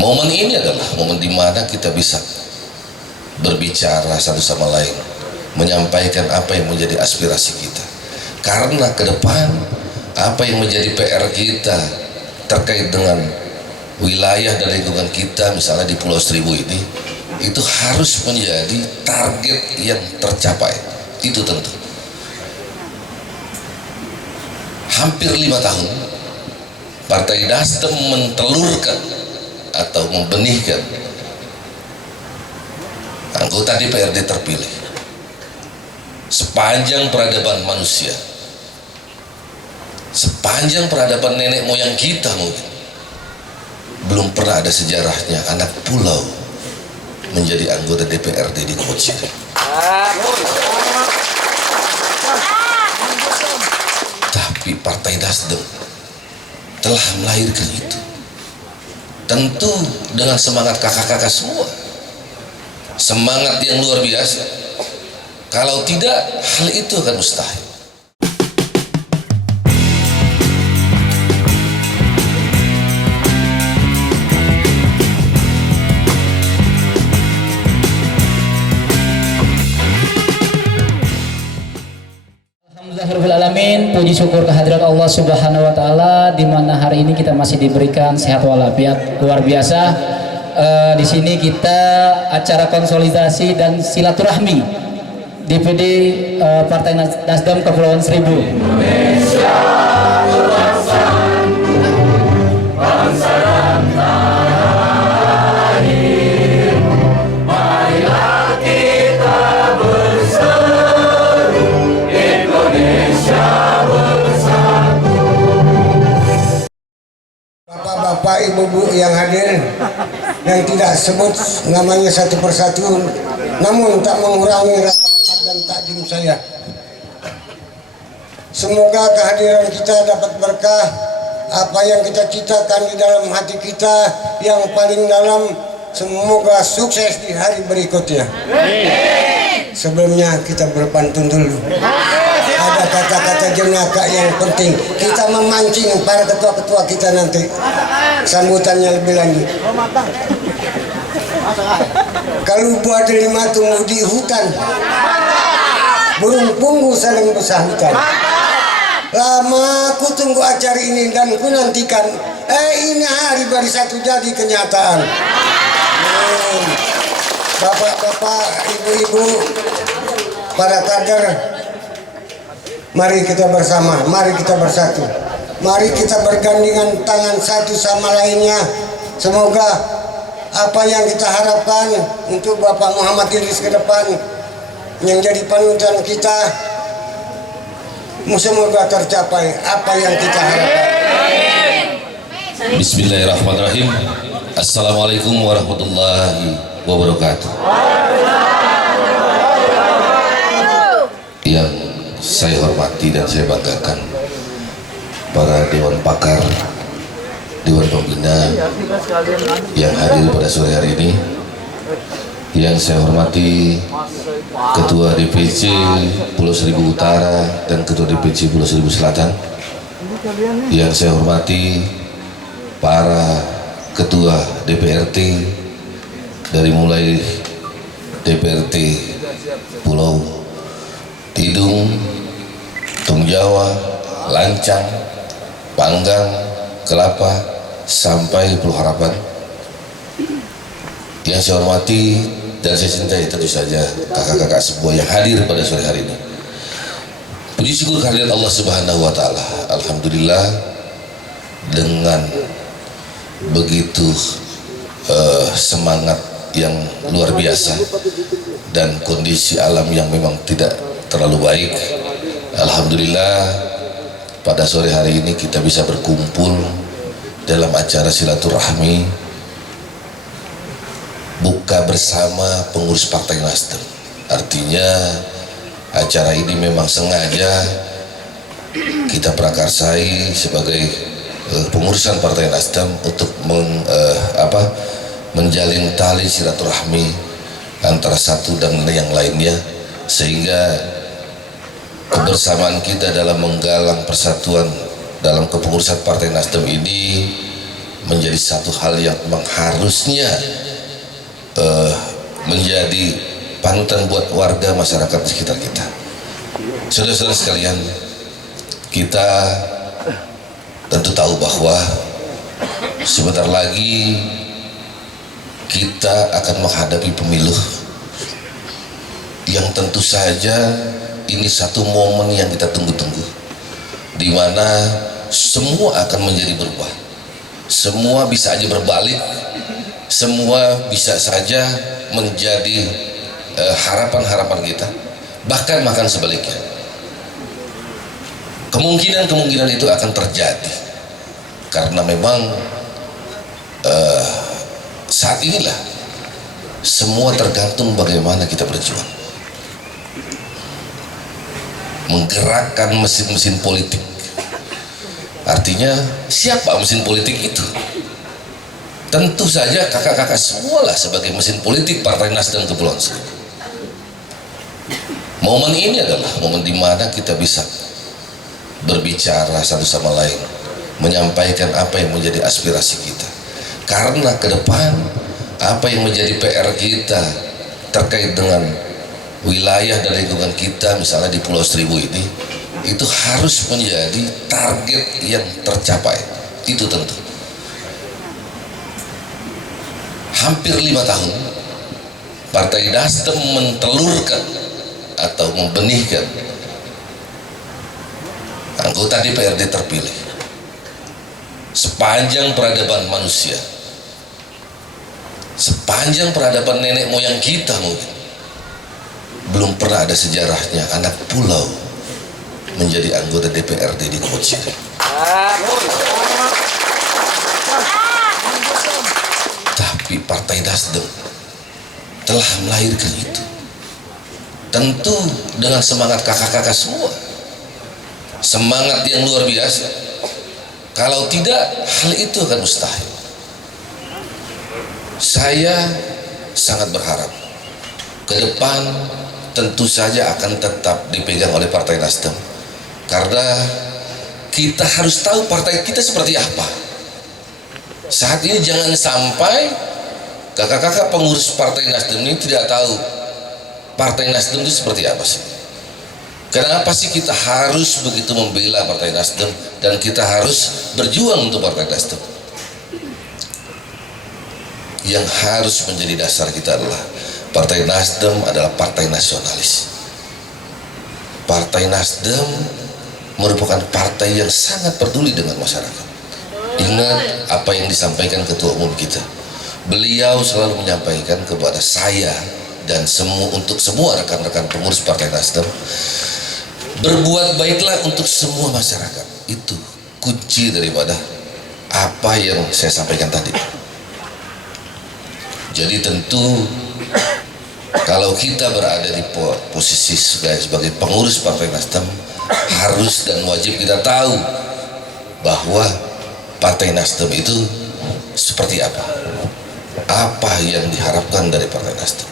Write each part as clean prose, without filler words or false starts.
Momen ini adalah momen di mana kita bisa berbicara satu sama lain, menyampaikan apa yang menjadi aspirasi kita. Karena ke depan apa yang menjadi PR kita terkait dengan wilayah dan lingkungan kita, misalnya di Pulau Seribu ini, itu harus menjadi target yang tercapai. Itu tentu. Hampir 5 tahun Partai Nasdem mentelurkan atau membenihkan anggota DPRD terpilih. Sepanjang peradaban manusia, sepanjang peradaban nenek moyang kita mungkin, belum pernah ada sejarahnya anak pulau menjadi anggota DPRD di Kebon. Tapi Partai Nasdem telah melahirkan itu, tentu dengan semangat kakak-kakak semua, semangat yang luar biasa. Kalau tidak, hal itu akan mustahil. Alhamdulillahirrahmanirrahim. Puji syukur kehadirat Allah Subhanahu wa taala di mana hari ini kita masih diberikan sehat walafiat luar biasa. Di sini kita acara konsolidasi dan silaturahmi DPD Partai Nasdem Kepulauan Seribu. Indonesia bangsa dan tanah air, marilah kita berseru, Indonesia bersatu. Bapak-bapak, ibu-ibu yang hadir, yang tidak sebut namanya satu persatu, namun tak mengurangi rasa hormat dan takjub saya. Semoga kehadiran kita dapat berkah apa yang kita citakan di dalam hati kita yang paling dalam. Semoga sukses di hari berikutnya. Sebelumnya kita berpantun dulu. Ada kata-kata jenaka yang penting. Kita memancing para ketua-ketua kita nanti. Sambutannya lebih lanjut. Kalau buah delima tumbuh di hutan, burung punggu saling bersahutan. Lama ku tunggu acara ini dan ku nantikan. Ini hari baru satu jadi kenyataan. Bapak-bapak, ibu-ibu, para kader, mari kita bersama, mari kita bersatu, mari kita bergandengan tangan satu sama lainnya. Semoga apa yang kita harapkan untuk Bapak Muhammad Idris ke depan yang jadi panutan kita, semoga tercapai apa yang kita harapkan. Bismillahirrahmanirrahim. Assalamualaikum warahmatullahi wabarakatuh. Yang saya hormati dan saya banggakan para dewan pakar, dewan pembina yang hadir pada sore hari ini. Yang saya hormati Ketua DPC Pulau Seribu Utara dan Ketua DPC Pulau Seribu Selatan. Yang saya hormati para Ketua DPRT dari mulai DPRT Pulau Tidung, Tung Jawa, Lancang, Panggang, Kelapa, sampai Pulau Harapan. Yang saya hormati dan saya cintai tentu saja kakak-kakak semua yang hadir pada sore hari ini. Puji syukur kehadirat Allah Subhanahu wa taala. Alhamdulillah, dengan begitu semangat yang luar biasa dan kondisi alam yang memang tidak terlalu baik, alhamdulillah pada sore hari ini kita bisa berkumpul dalam acara silaturahmi buka bersama pengurus Partai Nasdem. Artinya acara ini memang sengaja kita prakarsai sebagai pengurusan Partai Nasdem untuk menjalin tali silaturahmi antara satu dan yang lainnya, sehingga kebersamaan kita dalam menggalang persatuan dalam kepengurusan Partai Nasdem ini menjadi satu hal yang memang harusnya menjadi panutan buat warga masyarakat di sekitar kita. Saudara-saudara sekalian, kita tentu tahu bahwa sebentar lagi kita akan menghadapi pemilu yang tentu saja ini satu momen yang kita tunggu-tunggu, di mana semua akan menjadi berubah, semua bisa aja berbalik, semua bisa saja menjadi harapan-harapan kita, bahkan sebaliknya. Kemungkinan itu akan terjadi karena memang saat inilah semua tergantung bagaimana kita berjuang menggerakkan mesin-mesin politik. Artinya siapa mesin politik itu? Tentu saja kakak-kakak semualah sebagai mesin politik Partai Nasdem Kepulauan Seribu. Momen ini adalah momen di mana kita bisa berbicara satu sama lain, menyampaikan apa yang menjadi aspirasi kita. Karena ke depan apa yang menjadi PR kita terkait dengan wilayah dan lingkungan kita, misalnya di Pulau Seribu ini, itu harus menjadi target yang tercapai. Itu tentu. Hampir 5 tahun Partai Nasdem mentelurkan atau membenihkan anggota DPRD terpilih. Sepanjang peradaban manusia, sepanjang peradaban nenek moyang kita, mungkin belum pernah ada sejarahnya anak pulau menjadi anggota DPRD di Kota. Tapi Partai Nasdem telah melahirkan itu, tentu dengan semangat kakak-kakak semua, semangat yang luar biasa. Kalau tidak, hal itu akan mustahil. Saya sangat berharap ke depan tentu saja akan tetap dipegang oleh Partai Nasdem, karena kita harus tahu partai kita seperti apa. Saat ini jangan sampai kakak-kakak pengurus Partai Nasdem ini tidak tahu Partai Nasdem itu seperti apa sih. Kenapa sih kita harus begitu membela Partai Nasdem dan kita harus berjuang untuk Partai Nasdem? Yang harus menjadi dasar kita adalah Partai Nasdem adalah partai nasionalis. Partai Nasdem merupakan partai yang sangat peduli dengan masyarakat. Ingat apa yang disampaikan Ketua Umum kita. Beliau selalu menyampaikan kepada saya dan untuk semua rekan-rekan pengurus Partai Nasdem, berbuat baiklah untuk semua masyarakat. Itu kunci daripada apa yang saya sampaikan tadi. Jadi tentu kalau kita berada di posisi sebagai pengurus Partai Nasdem, harus dan wajib kita tahu bahwa Partai Nasdem itu seperti apa yang diharapkan dari Partai Nasdem.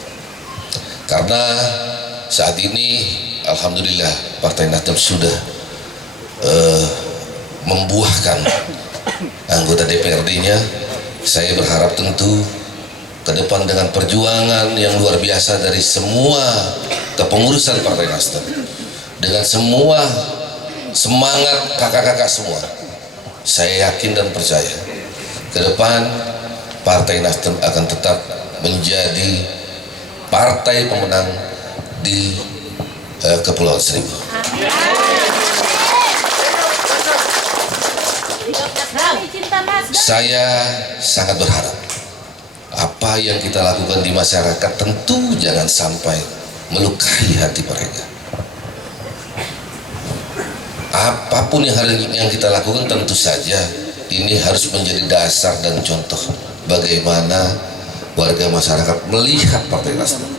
Karena saat ini alhamdulillah Partai Nasdem sudah membuahkan anggota DPRD-nya. Saya berharap tentu ke depan dengan perjuangan yang luar biasa dari semua kepengurusan Partai Nasdem, dengan semua semangat kakak-kakak semua, saya yakin dan percaya ke depan Partai Nasdem akan tetap menjadi partai pemenang di Kepulauan Seribu. Saya sangat berharap apa yang kita lakukan di masyarakat tentu jangan sampai melukai hati mereka. Apapun yang kita lakukan tentu saja ini harus menjadi dasar dan contoh bagaimana warga masyarakat melihat Partai Nasdem.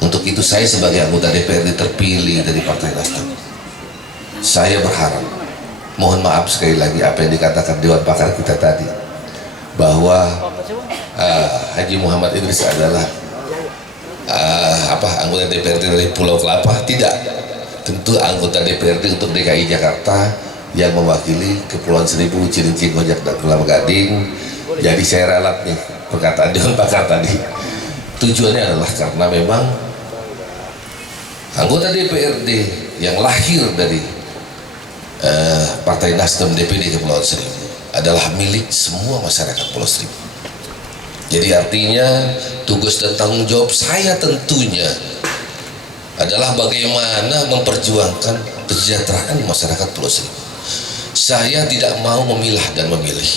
Untuk itu saya sebagai anggota DPRD terpilih dari Partai Nasdem, saya berharap, mohon maaf sekali lagi apa yang dikatakan Dewan Pakar kita tadi, bahwa Haji Muhammad Idris adalah anggota DPRD dari Pulau Kelapa. Tidak, tentu anggota DPRD untuk DKI Jakarta yang mewakili Kepulauan Seribu, Cilincing, Konjac, dan Kelapa Gading. Jadi saya ralat nih perkataan Dewan Pakar tadi. Tujuannya adalah karena memang anggota DPRD yang lahir dari Partai Nasdem DPD Kepulauan Seribu adalah milik semua masyarakat Pulau Seribu. Jadi artinya tugas dan tanggung jawab saya tentunya adalah bagaimana memperjuangkan kesejahteraan masyarakat Pulau Seribu. Saya tidak mau memilah dan memilih.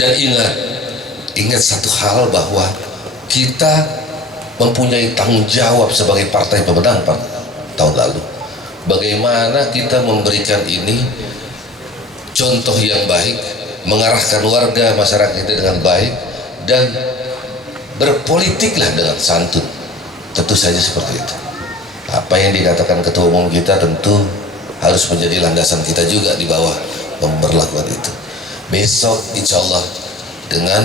Dan ingat satu hal, bahwa kita mempunyai tanggung jawab sebagai partai pemenang tahun lalu. Bagaimana kita memberikan ini contoh yang baik, mengarahkan warga masyarakat kita dengan baik, dan berpolitiklah dengan santun. Tentu saja seperti itu. Apa yang dikatakan ketua umum kita tentu harus menjadi landasan kita juga di bawah memperlakukan itu. Besok insya Allah dengan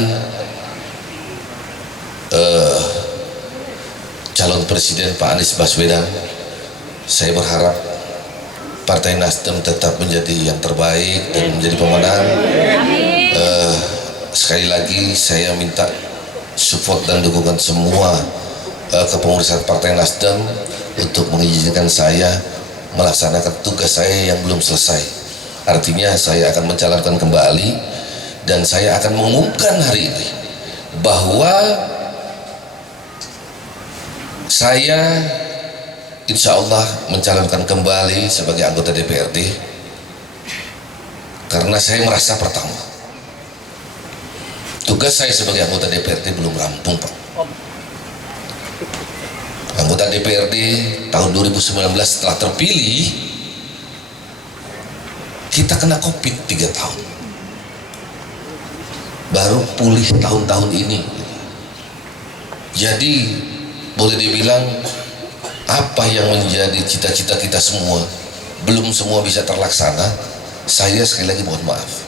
calon presiden Pak Anies Baswedan, saya berharap Partai Nasdem tetap menjadi yang terbaik dan menjadi pemenang. Sekali lagi saya minta support dan dukungan semua kepengurusan Partai Nasdem untuk mengizinkan saya melaksanakan tugas saya yang belum selesai. Artinya saya akan mencalonkan kembali, dan saya akan mengumumkan hari ini bahwa saya insya Allah mencalonkan kembali sebagai anggota DPRD, karena saya merasa pertama tugas saya sebagai anggota DPRD belum rampung, Pak. Anggota DPRD tahun 2019 setelah terpilih, kita kena COVID 3 tahun, baru pulih tahun-tahun ini. Jadi boleh dibilang apa yang menjadi cita-cita kita semua belum semua bisa terlaksana. Saya sekali lagi mohon maaf.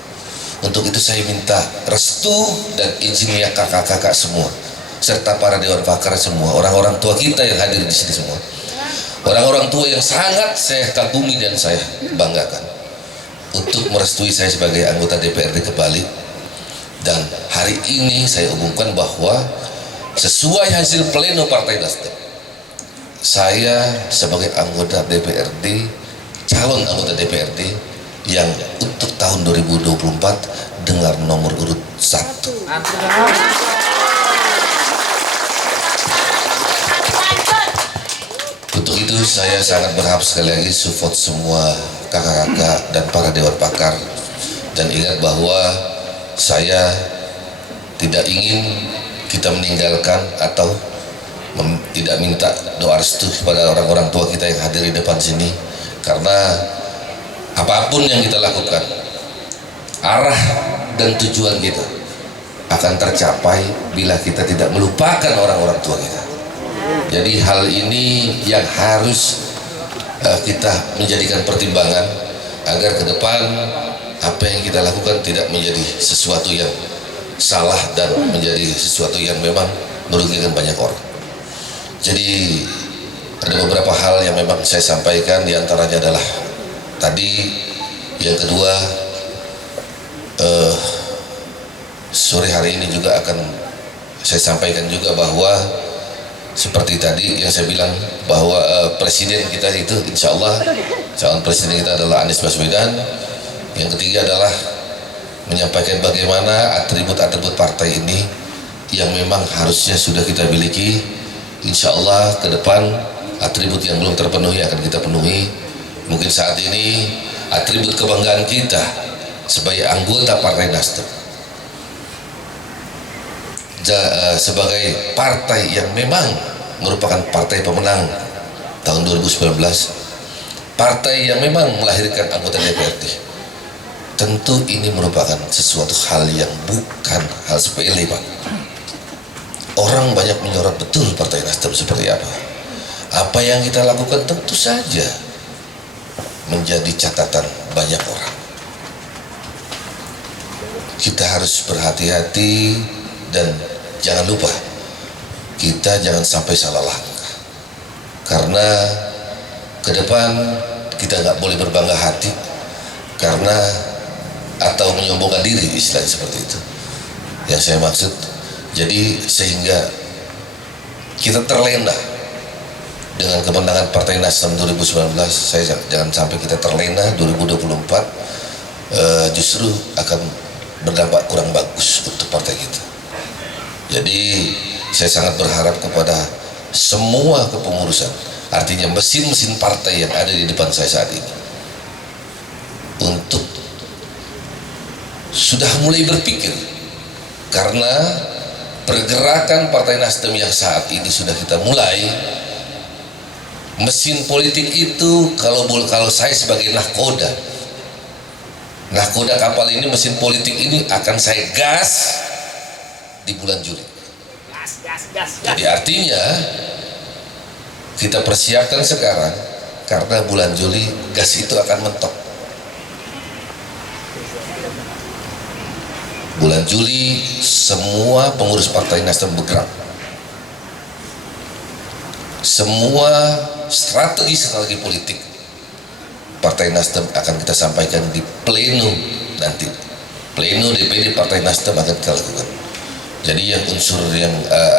Untuk itu saya minta restu dan izinnya kakak-kakak semua, serta para dewan pakar semua, orang-orang tua kita yang hadir di sini semua, orang-orang tua yang sangat saya kagumi dan saya banggakan, untuk merestui saya sebagai anggota DPRD kembali. Dan hari ini saya umumkan bahwa sesuai hasil pleno Partai Nasdem, saya sebagai anggota DPRD, calon anggota DPRD yang untuk tahun 2024 dengan nomor urut 1. Untuk itu saya sangat berharap sekali lagi support semua kakak-kakak dan para dewan pakar, dan ingat bahwa saya tidak ingin kita meninggalkan atau tidak minta doa restu kepada orang-orang tua kita yang hadir di depan sini, karena apapun yang kita lakukan, arah dan tujuan kita akan tercapai bila kita tidak melupakan orang-orang tua kita. Jadi hal ini yang harus kita menjadikan pertimbangan, agar ke depan apa yang kita lakukan tidak menjadi sesuatu yang salah dan menjadi sesuatu yang memang merugikan banyak orang. Jadi ada beberapa hal yang memang saya sampaikan, diantaranya adalah tadi, yang kedua sore hari ini juga akan saya sampaikan juga bahwa seperti tadi yang saya bilang, bahwa presiden kita itu insya Allah calon presiden kita adalah Anies Baswedan. Yang ketiga adalah menyampaikan bagaimana atribut-atribut partai ini yang memang harusnya sudah kita miliki. Insya Allah ke depan atribut yang belum terpenuhi akan kita penuhi. Mungkin saat ini atribut kebanggaan kita sebagai anggota Partai Nasdem, sebagai partai yang memang merupakan partai pemenang tahun 2019, partai yang memang melahirkan anggota DPRD, tentu ini merupakan sesuatu hal yang bukan hal sepele, Pak. Orang banyak menyorot betul Partai Nasdem seperti apa. Apa yang kita lakukan tentu saja menjadi catatan banyak orang. Kita harus berhati-hati dan jangan lupa, kita jangan sampai salah langkah. Karena ke depan kita nggak boleh berbangga hati karena atau menyombongkan diri, istilahnya seperti itu yang saya maksud. Jadi sehingga kita terlena dengan kemenangan Partai Nasdem 2019. Saya jangan sampai kita terlena 2024 justru akan berdampak kurang bagus untuk partai kita. Jadi saya sangat berharap kepada semua kepengurusan, artinya mesin-mesin partai yang ada di depan saya saat ini, untuk sudah mulai berpikir, karena pergerakan Partai Nasdem yang saat ini sudah kita mulai. Mesin politik itu kalau saya sebagai nahkoda kapal ini, mesin politik ini akan saya gas di bulan Juli. Jadi artinya kita persiapkan sekarang, karena bulan Juli gas itu akan mentok. Bulan Juli semua pengurus Partai Nasdem bergerak. Semua strategi politik Partai Nasdem akan kita sampaikan di pleno nanti. Pleno DPD Partai Nasdem akan kita lakukan. Jadi yang unsur yang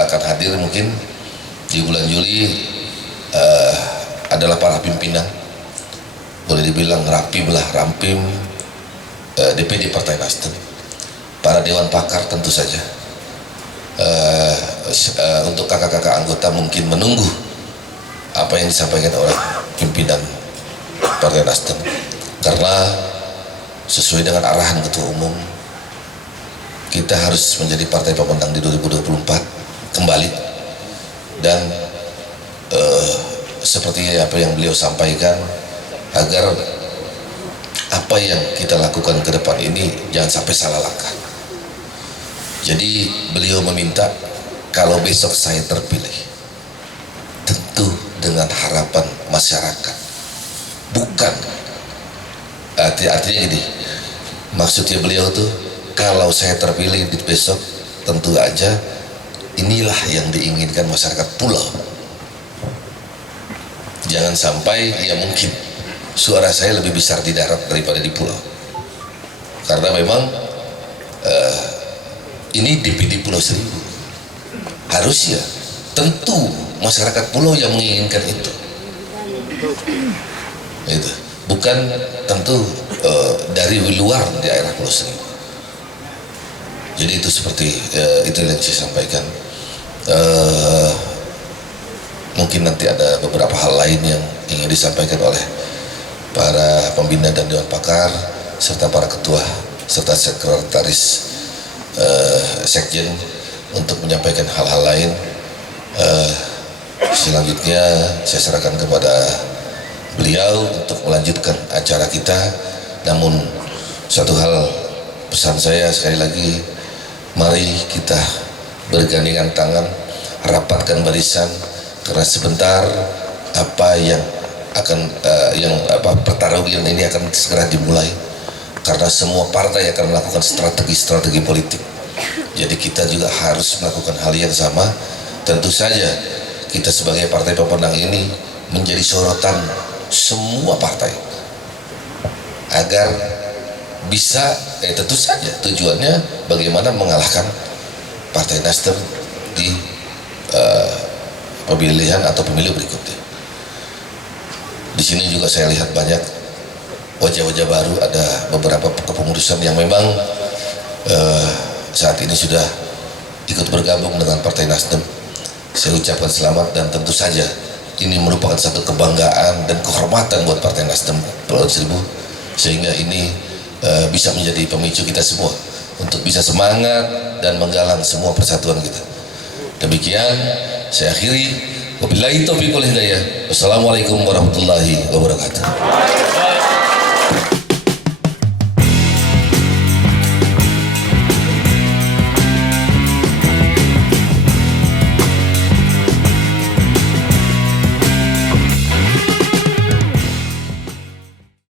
akan hadir mungkin di bulan Juli adalah para pimpinan, boleh dibilang rampim DPD Partai Nasdem, para dewan pakar tentu saja. Untuk kakak-kakak anggota mungkin menunggu apa yang disampaikan oleh pimpinan Partai Nasdem, karena sesuai dengan arahan Ketua Umum, kita harus menjadi partai pemenang di 2024 kembali. Dan seperti apa yang beliau sampaikan, agar apa yang kita lakukan ke depan ini jangan sampai salah langkah. Jadi beliau meminta kalau besok saya terpilih, tentu dengan harapan masyarakat, bukan artinya gini, maksudnya beliau tuh kalau saya terpilih di besok, tentu aja inilah yang diinginkan masyarakat pulau. Jangan sampai ya mungkin suara saya lebih besar di darat daripada di pulau, karena memang ini DPD Pulau Seribu, harusnya tentu masyarakat pulau yang menginginkan itu, bukan tentu dari luar daerah Pulau Seribu. Jadi itu seperti itu yang saya sampaikan. Mungkin nanti ada beberapa hal lain yang ingin disampaikan oleh para pembina dan dewan pakar serta para ketua serta sekretaris sekjen untuk menyampaikan hal-hal lain. Selanjutnya saya serahkan kepada beliau untuk melanjutkan acara kita. Namun satu hal, pesan saya sekali lagi, mari kita bergandengan tangan, rapatkan barisan, karena sebentar pertarungan ini akan segera dimulai, karena semua partai akan melakukan strategi politik. Jadi kita juga harus melakukan hal yang sama. Tentu saja kita sebagai partai pemenang ini menjadi sorotan semua partai, agar bisa tentu saja tujuannya bagaimana mengalahkan Partai Nasdem di pemilihan atau pemilu berikutnya. Di sini juga saya lihat banyak wajah-wajah baru, ada beberapa kepengurusan yang memang saat ini sudah ikut bergabung dengan Partai Nasdem. Saya ucapkan selamat, dan tentu saja ini merupakan satu kebanggaan dan kehormatan buat Partai Nasdem Pulau Seribu, sehingga ini bisa menjadi pemicu kita semua untuk bisa semangat dan menggalang semua persatuan kita. Demikian saya akhiri. Wabillahi taufiq wal hidayah. Wassalamualaikum warahmatullahi wabarakatuh.